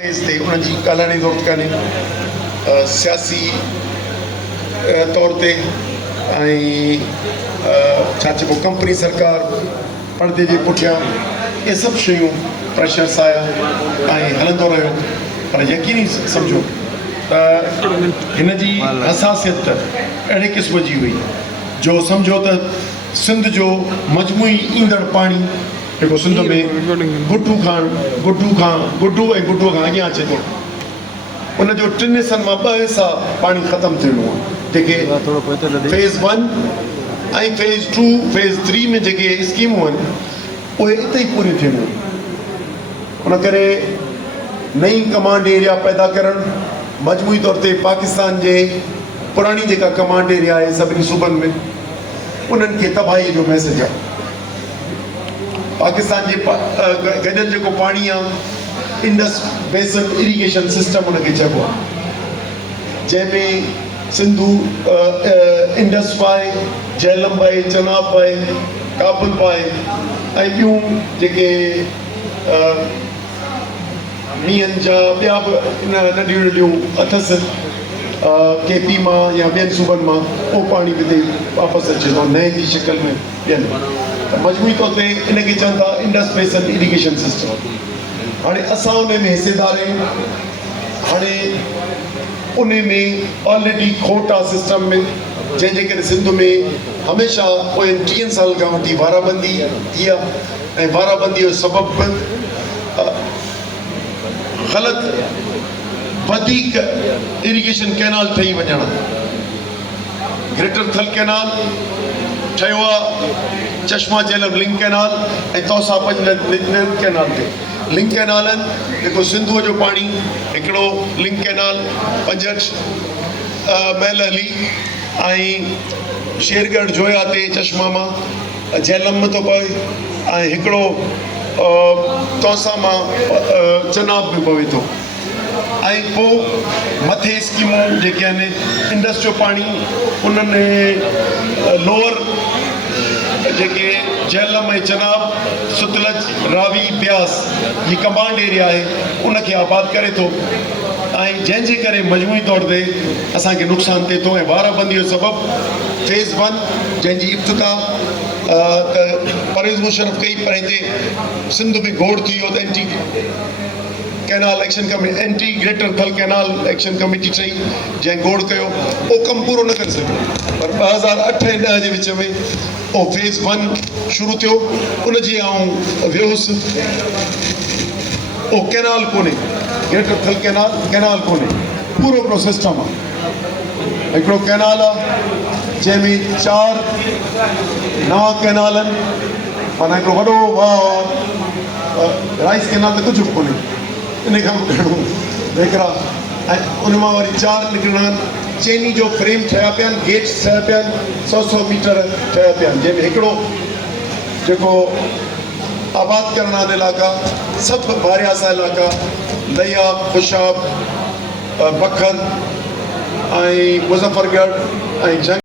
ते उन्हनि जी ॻाल्हाइण जी ज़रूरत कान्हे सियासी तौर ते ऐं छा चइबो कंपनी सरकार पर्दे जे पुठियां इहे सभु शयूं प्रेशर्स आया ऐं हलंदो रहियो पर यकीनी सम्झो त हिन जी हसासियत अहिड़े क़िस्म जी हुई जो सम्झो त सिंध जो मजमूई ईंदड़ पाणी जेको सिंध में गुड्डू ऐं गुड्डूअ खां अॻियां अचे थो उनजो टिनि हिसनि मां 2 हिसा पाणी ख़तमु थियणो आहे जेके फेज़ 1 ऐं फेज़ 2 फेज़ 3 में जेके स्कीमूं आहिनि उहे हिते ई पूरियूं थियणियूं उन करे नई कमांड एरिया पैदा करणु मजमूई तौर ते पाकिस्तान जे पुराणी जेका कमांड एरिया आहे सभिनी सूबनि में उन्हनि खे तबाही जो मैसेज आहे पाकिस्तान जे गॾियल जेको पाणी आहे इंडस बेसन इरिगेशन सिस्टम उनखे चइबो आहे जंहिंमें सिंधू इंडस पाए झेलम पाए चनाब पाए काबुल पाए ऐं ॿियूं जेके मींहनि जा ॿिया बि नंढियूं नंढियूं अथसि केपी मां या ॿियनि सूबनि मां उहो पाणी बि हिते वापसि अचे थो नए जी शिकल में ॾियनि त मजबूरी तौर ते इनखे चवनि था इंडस बेसन इरिगेशन सिस्टम हाणे असां उन में हिसेदार आहियूं हाणे उन में ऑलरेडी खोट आहे सिस्टम में जंहिंजे करे सिंध में हमेशह पोयनि 30 साल खां वठी वाराबंदी थी आहे ऐं वाराबंदीअ जो सबबु ग़लति वधीक इरिगेशन कैनाल ठही वञणु ग्रेटर थल कैनाल ठहियो आहे चश्मा झेलम लिंक कैनाल ऐं तौसा पंज कैनाल ते लिंक कैनाल आहिनि जेको सिंधूअ जो पाणी हिकिड़ो लिंक कैनाल पंजट महल हली ऐं शेरगढ़ जोया ते चश्मा मां झेलम में थो पवे ऐं हिकिड़ो तौसा मां चनाब में पवे थो ऐं पोइ मथे स्कीमूं जेके आहिनि इंडस जो पाणी उन्हनि लोअर जेके झेलम ऐं चनाब सतलज रावी ब्यास ही कमांड एरिया आहे उनखे आबाद करे थो ऐं जंहिंजे करे मजमूई तौर ते असांखे नुक़सानु थिए थो ऐं वाराबंदीअ जो सबबु फेज़ 1 जंहिंजी इब्तिदा त परवेज़ मुशर्रफ कई पर हिते सिंध में घोड़ थी वियो त anti canal action committee anti greater थल कैनाल एक्शन कमेटी ठही जंहिं घोड़ कयो उहो कमु पूरो न करे सघियो पर 2008 ऐं 10 जे विच में उहो फेज़ 1 शुरू थियो उनजी आउं वियुसि उहो कैनाल कोन्हे ग्रेटर थल कैनाल कोन्हे पूरो हिकिड़ो सिस्टम आहे हिकिड़ो कैनाल आहे जंहिंमें 4 नवां कैनाल आहिनि माना हिकिड़ो वॾो वाह राइस कैनाल त कुझु बि कोन्हे इन खां हिकिड़ा ऐं उन मां वरी 4 निकिरंदा आहिनि चैनी जो फ्रेम ठहिया पिया आहिनि गेट्स ठहिया पिया आहिनि 100 मीटर ठहिया पिया आहिनि जंहिंमें हिकिड़ो जेको आबाद करण वारा इलाइक़ा सभु बारियासा इलाइक़ा लैया खुशाब बखर ऐं मुज़फ़रगढ़ ऐं जंग